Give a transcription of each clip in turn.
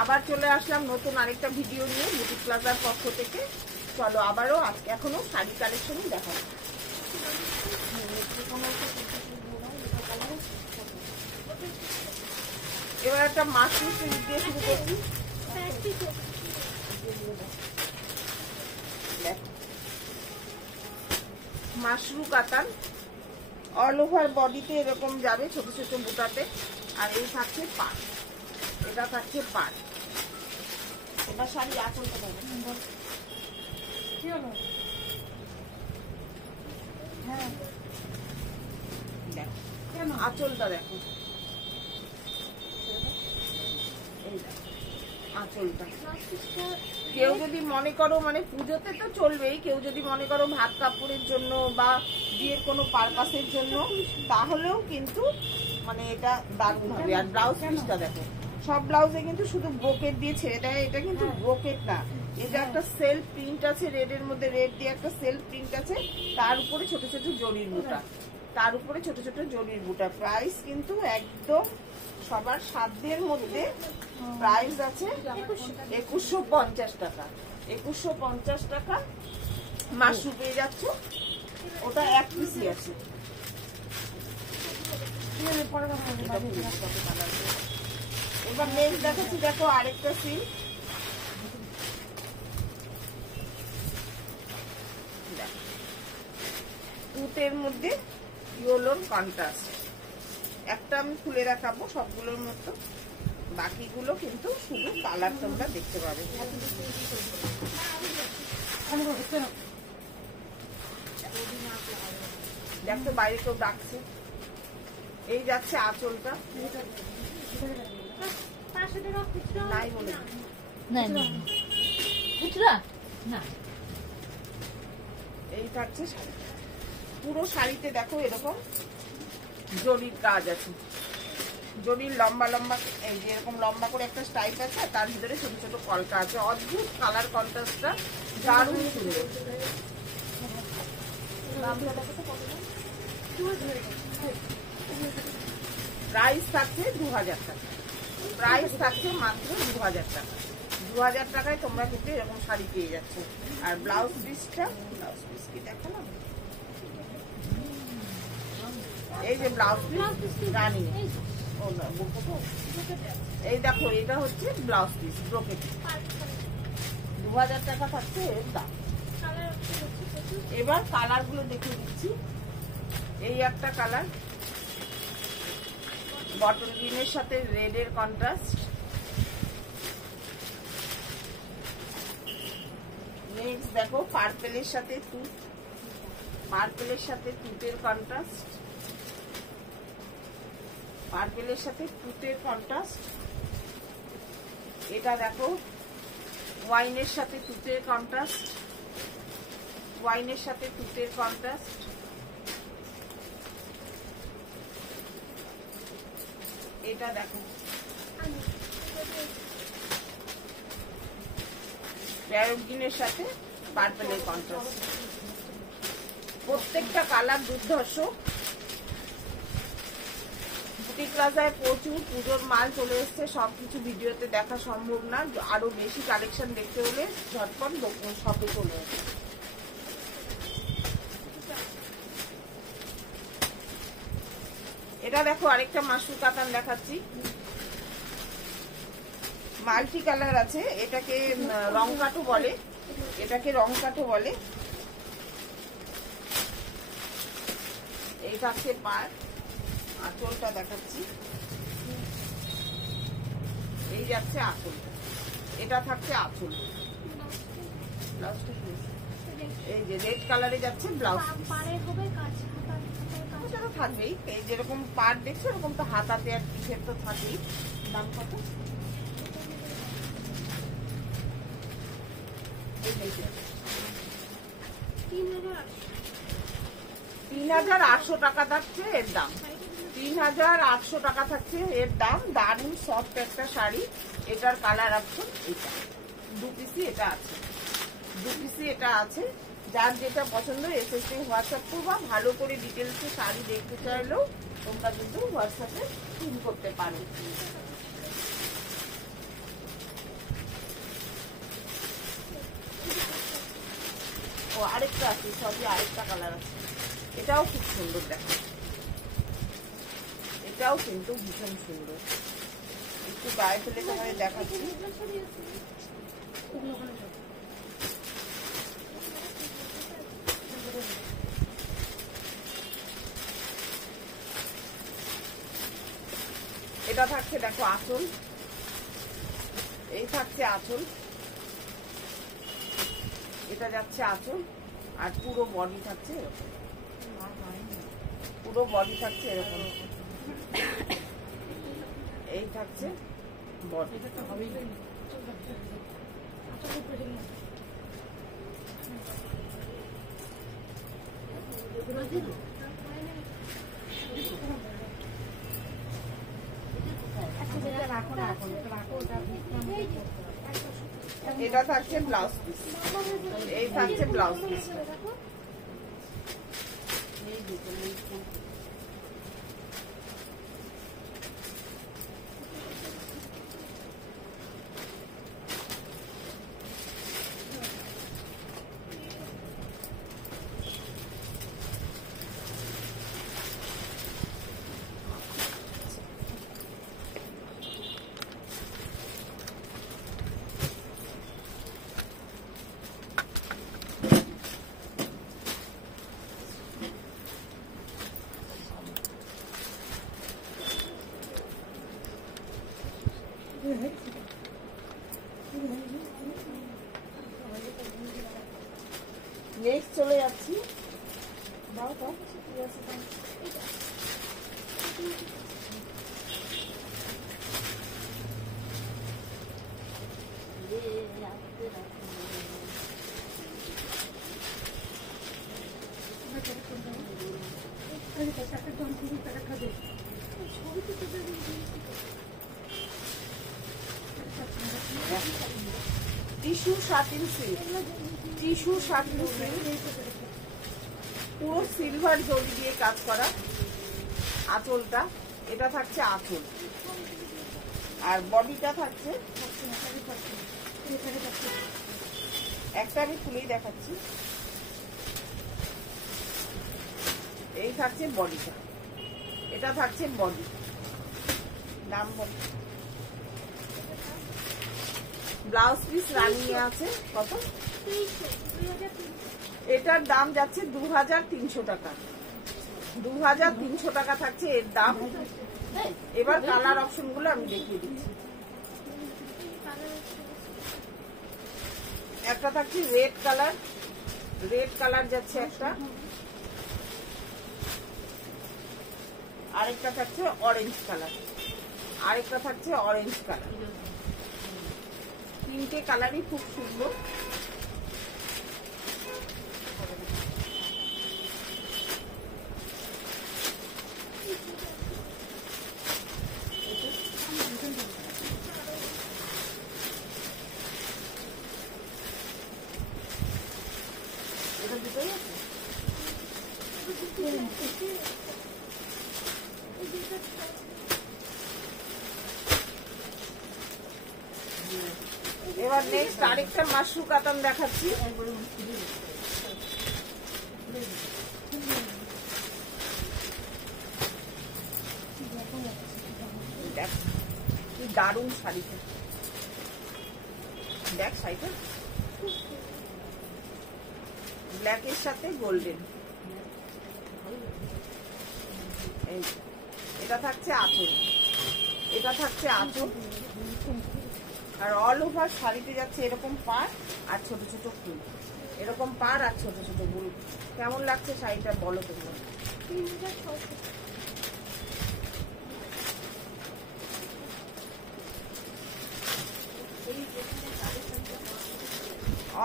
আবার চলে আসলাম নতুন আরেকটা ভিডিও নিয়ে বুটিক প্লাজার পক্ষ থেকে। চলো আবারও আজকে এখনো শাড়ি কালেকশনই দেখাবো। এবার একটা মাশরুম সিল্ক দিয়ে শুরু করছি। মাশরুম কাতান অল ওভার বডিতে এরকম যাবে ছোট ছোট বুটাতে। আর এই থাকছে পাট, এটা থাকছে পাট। এবার শাড়ি আঁচলটা দেবো। হ্যাঁ দেখো আঁচলটা দেখো, এই দেখো আঁচলটা। কেউ যদি মনে করো মানে পুজোতে তো চলবেই, কেউ যদি মনে করো ভাত কাপড়ের জন্য বা বিয়ের কোনো পারপাসের জন্য তাহলেও কিন্তু মানে এটা দারুণ হবে। আর ব্লাউজ পিসটা দেখো, সব ব্লাউজে কিন্তু শুধু ব্রোকেট দিয়ে ছেড়ে দেয়, এটা কিন্তু ব্রোকেট না, এটা একটা সেলফ প্রিন্ট আছে, রেডের মধ্যে রেড দিয়ে একটা সেলফ প্রিন্ট আছে, তার উপরে ছোট ছোট জরির বুটা, তার উপরে ছোট ছোট জরির বুটা। প্রাইস কিন্তু একদম সবার সাধ্যের মধ্যে। প্রাইস আছে 2150 টাকা। 2150 টাকা মাশরুম পেয়ে যাচ্ছ, ওটা এক পিসই আছে। এবার নেক্সট দেখাচ্ছি, দেখো আরেকটা সিল্ক, তুতের মধ্যে ইয়েলোর কন্ট্রাস্ট। একটা আমি খুলে দেখাবো সবগুলোর মতো, বাকিগুলো কিন্তু শুধু কালার তোমরা দেখতে পাবে। দেখো বাইরে কেউ ডাকছে। এই যাচ্ছে আঁচলটা, নাই বলে এই থাকছে শাড়ি। পুরো শাড়িতে দেখো এরকম জরির কাজ আছে, জরির লম্বা লম্বা, এই যে এরকম লম্বা করে একটা স্টাইপ আছে, তার ভিতরে ছোট ছোট কলকা আছে। অদ্ভুত কালার কন্ট্রাস্টটা দারুণ সুন্দর। প্রাইস থাকছে 2000 টাকা, প্রাইস থাকছে মাত্র 2000 টাকা। 2000 টাকায় তোমরা কিন্তু এরকম শাড়ি পেয়ে যাচ্ছ। আর ব্লাউজ পিসটা, ব্লাউজ পিস কি দেখালাম, এই যে ব্লাউজ পিস রানি, এই দেখো এটা হচ্ছে ব্লাউজ পিস ব্রোকেট। 2000 টাকা থাকছে এর দাম। এবার কালার গুলো দেখিয়ে দিচ্ছি। এই একটা কালার, বটল গ্রিনের সাথে রেড এর কন্ট্রাস্ট। নেক্সট দেখো পার্পেলের সাথে তুত, পার্পেলের সাথে তুতের কন্ট্রাস্ট, পার্পেলের সাথে তুতের কন্ট্রাস্ট। এটা দেখো ওয়াইনের সাথে তুতের কন্ট্রাস্ট, ওয়াইনের সাথে তুতের কন্ট্রাস্ট। এটা দেখো প্যারোট সাথে পার্পেলের কন্ট্রাস্ট। প্রত্যেকটা কালার দুর্ধর্ষ। বুটিক প্লাজায় প্রচুর পুজোর মাল চলে এসছে, সবকিছু ভিডিওতে দেখা সম্ভব না। আরো বেশি কালেকশন দেখতে হলে ঝটপট শপে চলে আসে। এটা দেখো আরেকটা মাশরুম কাতান দেখাচ্ছি, মাল্টি কালার আছে, এটাকে রং কাটো বলে, এটাকে রং কাটো বলে। এই থাকছে পার, আঁচলটা দেখাচ্ছি, এই যাচ্ছে আঁচলটা, এটা থাকছে আঁচল। ব্লাউজটা এই যে রেড কালারে যাচ্ছে ব্লাউজ, থাকবেই। এই যেরকম পার দেখছো এরকম তো হাতাতে আর পিঠের তো থাকেই। দাম কত? 3800 টাকা থাকছে এর দাম। 3800 টাকা থাকছে এর দাম। দারুণ সফট একটা শাড়ি। এটার কালার অপশন এটা, দু পিসি এটা আছে, দু পিসি এটা আছে। যার যেটা পছন্দ এসএসসি হোয়াটসঅ্যাপ করবা। ভালো করে ডিটেলসে শাড়ি দেখতে চাইলেও তোমরা কিন্তু হোয়াটসঅ্যাপে ফোন করতে পারো। ও আরেকটা আছে, সবই আরেকটা কালার আছে, এটাও খুব সুন্দর। দেখো এটাও কিন্তু ভীষণ সুন্দর। একটু গায়ে ফেলে তোমাদের দেখাচ্ছি। এটা থাকছে দেখো আঁচল, এই থাকছে আঁচল, এটা যাচ্ছে আঁচল, আর পুরো বডি থাকছে এরকম, পুরো বডি থাকছে এরকম, এই থাকছে বডি। এটা থাকছে ব্লাউজ পিস, এই থাকছে ব্লাউজ পিস। নেক্সট চলে যাচ্ছি। Tissue satin silk, tissue satin silk, পুরো সিলভার জরি দিয়ে কাজ করা আঁচলটা। এটা থাকছে আঁচল, আর বডিটা থাকছে একটা, আমি খুলেই দেখাচ্ছি। এই থাকছে বডিটা, এটা থাকছে বডি। দাম বডি ব্লাউজ পিস রানিং আছে কত? এটার দাম যাচ্ছে 2300 টাকা। 2300 টাকা থাকছে এর দাম। এবার কালার অপশন গুলো আমি দেখিয়ে দিচ্ছি। একটা থাকছে রেড কালার, রেড কালার যাচ্ছে একটা, আরেকটা থাকছে অরেঞ্জ কালার, আরেকটা থাকছে অরেঞ্জ কালার। তিনটে কালারই খুব সুন্দর। এটা দুটোই আছে। এবার নেক্সট আরেকটা মাশরু কাতান দেখাচ্ছি। দেখ কি দারুণ শাড়িটা, দেখ শাড়িটা ব্ল্যাকের সাথে গোল্ডেন। এটা থাকছে আঁচল, এটা থাকছে আঁচল, আর অল ওভার শাড়িতে যাচ্ছে এরকম পাড় আর ছোট ছোট ফুল, এরকম পাড় আর ছোট ছোট ফুল। কেমন লাগছে শাড়িটা বলো তোমরা?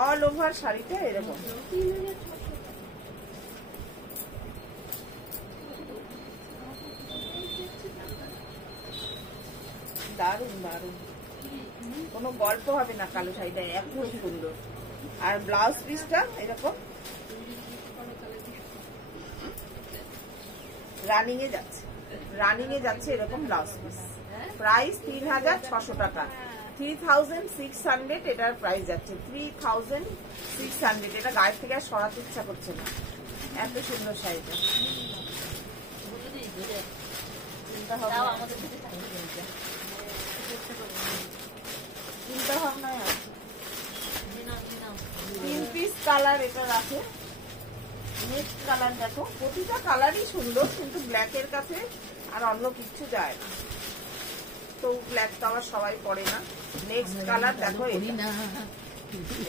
অল ওভার শাড়িটা এরকম। দারুন দারুন, কোনো গল্প হবে না কালো শাড়িটা, এত সুন্দর। আর ব্লাউজ পিসটা এরকম রানিং এ যাচ্ছে, রানিং এ যাচ্ছে এরকম ব্লাউজ পিস। প্রাইস 3600 টাকা, 3600 এটার প্রাইস যাচ্ছে 3600। এটা গায়ের থেকে আর সরাতে ইচ্ছা করছে না, এত সুন্দর শাড়িটা। চিন্তা ভাবনায় আছে 3 পিস কালার এটা রাখে। নেক্সট কালার দেখো, প্রতিটা কালারই সুন্দর, কিন্তু ব্ল্যাকের কাছে আর অন্য কিছু যায় না, তো ব্ল্যাক তো আবার সবাই পরে না। নেক্সট কালার দেখো,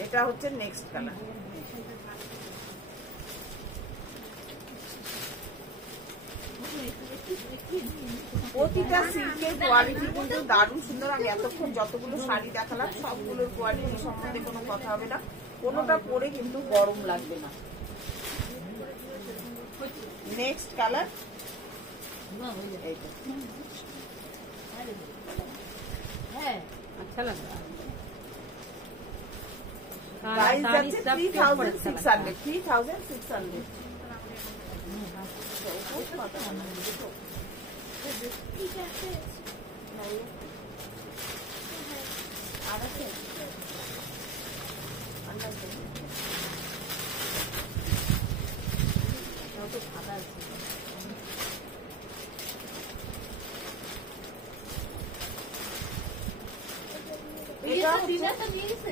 এটা হচ্ছে নেক্সট কালার। প্রতিটা সিল্কের কোয়ালিটি কিন্তু দারুণ সুন্দর। আমি এতক্ষণ যতগুলো শাড়ি দেখালাম সবগুলোর কোয়ালিটি সম্বন্ধে কোনো কথা হবে না, কোনোটা পরে কিন্তু গরম লাগবে না। নেক্সট কালার अच्छा लग रहा है। प्राइस जाচ্ছে 3600, 3600।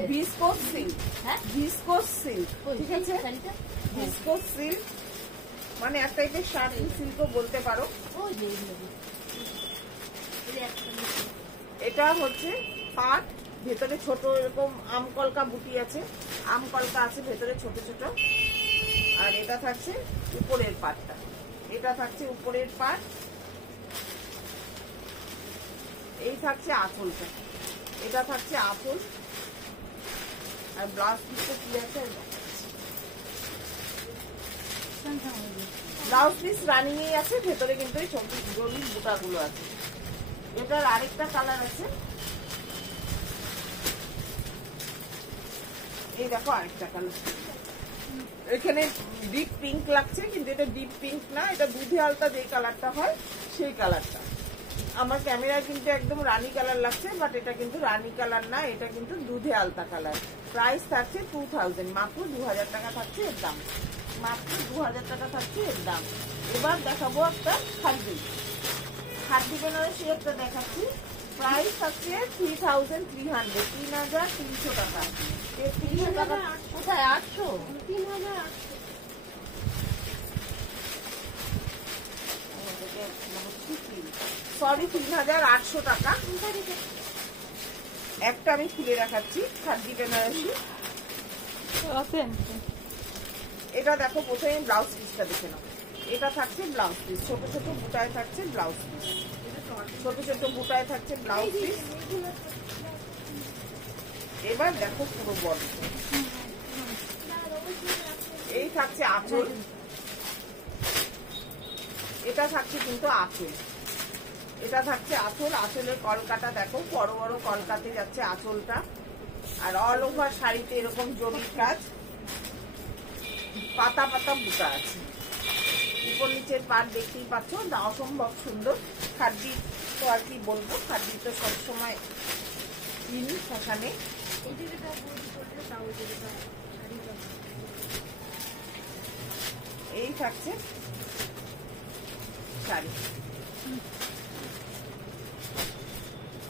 ভিসকোস সিল্ক, ভিসকোস সিল্ক, ঠিক আছে, ভিসকোস সিল্ক মানে এক টাইপের শাড়ি সিল্কও বলতে পারো। এটা হচ্ছে পাট, ভেতরে ছোট এরকম আমকলকা বুটি আছে, আমকলকা আছে ভেতরে ছোট ছোট। আর এটা থাকছে উপরের পাটটা, এটা থাকছে উপরের পাট। এই থাকছে আঁচলটা, এটা থাকছে আঁচল। আর ব্লাউজ পিসটা কি আছে, ব্লাউজ পিস রানিং এই আছে, ভেতরে কিন্তু এই জরির বুটাগুলো আছে। এটার আরেকটা কালার আছে, এই দেখো আরেকটা কালার। এখানে ডিপ পিঙ্ক লাগছে, কিন্তু এটা ডিপ পিঙ্ক না, এটা দুধে আলতা যে কালারটা হয় সেই কালারটা। আমার ক্যামেরায় কিন্তু একদম রানী কালার লাগছে, বাট এটা কিন্তু রানী কালার না, এটা কিন্তু দুধে আলতা কালার। প্রাইস থাকছে 2000, মাত্র 2000 টাকা থাকছে এর দাম, মাত্র 2000 টাকা থাকছে এর দাম। এবার দেখাবো একটা খাদ্দি, খাদ্দি বেনারসি একটা দেখাচ্ছি। প্রাইস থাকছে 3300, 3300 টাকা। 3300 টাকা কোথায়, 800, 3800। সরি, 3800 টাকা। একটা আমি খুলে দেখাচ্ছি খাদ্দি বেনারসি। এটা দেখো, প্রথমে ব্লাউজ পিসটা দেখে নাও। এটা থাকছে ব্লাউজ পিস, ছোট ছোট বুটায় থাকছে ব্লাউজ পিস, ছোট ছোট বুটায় থাকছে ব্লাউজ পিস। এবার দেখো পুরো বড়, এই থাকছে আঁচল, এটা থাকছে কিন্তু আঁচল, এটা থাকছে আঁচল। আঁচলের কলকাটা দেখো, বড় বড় কলকাতে যাচ্ছে আঁচলটা। আর অল ওভার শাড়িতে এরকম জরির কাজ, পাতা পাতা বুটা আছে। উপর নিচের পাট দেখতেই পাচ্ছ, অসম্ভব সুন্দর। খাদ্দি তো আর কি বলবো, খাদ্দি তো সবসময় কিনি সেখানে। এই থাকছে শাড়ি।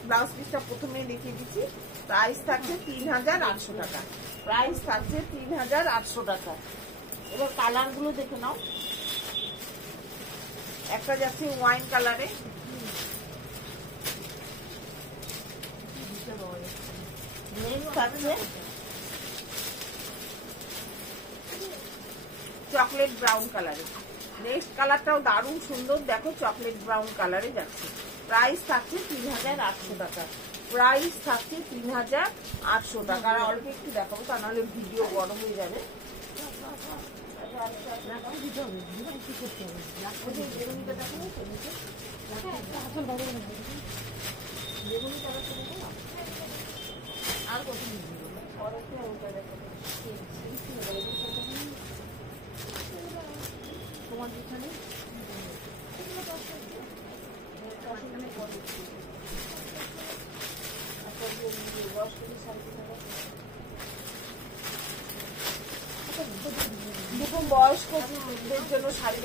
ব্লাউজ পিসটা প্রথমে দেখিয়ে দিচ্ছি। প্রাইস থাকছে 3800 টাকা, প্রাইস থাকছে 3800 টাকা। এবার কালার গুলো দেখে নাও। একটা যাচ্ছে ওয়াইন কালারে, থাকছে চকলেট ব্রাউন কালারে। নেক্সট কালারটাও দারুণ সুন্দর, দেখো চকলেট ব্রাউন কালারে যাচ্ছে। প্রাইস থাকছে 3800 টাকা, প্রাইস থাকছে 3800 টাকা। আর অল্প একটু দেখাবো, তা নাহলে ভিডিও বড় হয়ে যাবে। আর কত তোমার যেখানে দুটো বয়স্কদের জন্য শাড়ি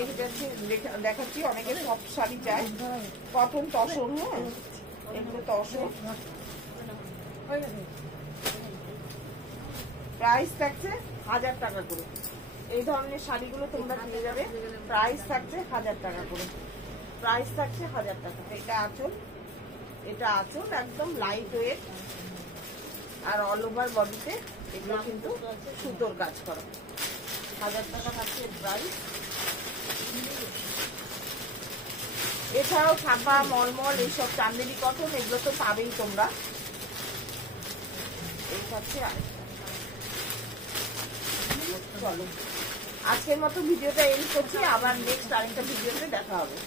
দেখাচ্ছি। অনেকে সব শাড়ি চায়, কটন তসর। হ্যাঁ, এগুলো তসর। প্রাইস থাকছে 1000 টাকা করে। এই ধরনের শাড়িগুলো তোমরা পেয়ে যাবে, প্রাইস থাকছে 1000 টাকা করে। প্রাইস থাকছে 1000 টাকা। এটা আঁচল, এটা আঁচল একদম লাইট ওয়েট, আর অল ওভার বডিতে এগুলো কিন্তু সুতোর কাজ করা। 1000 টাকা থাকছে প্রাইস। এছাড়াও ছাপা, মলমল, এইসব চান্দেরি কটন এগুলো তো পাবেই তোমরা। এই থাকছে। চলো আজকের মতো ভিডিওটা এন্ড করছি, আবার নেক্সট আরেকটা ভিডিওতে দেখা হবে।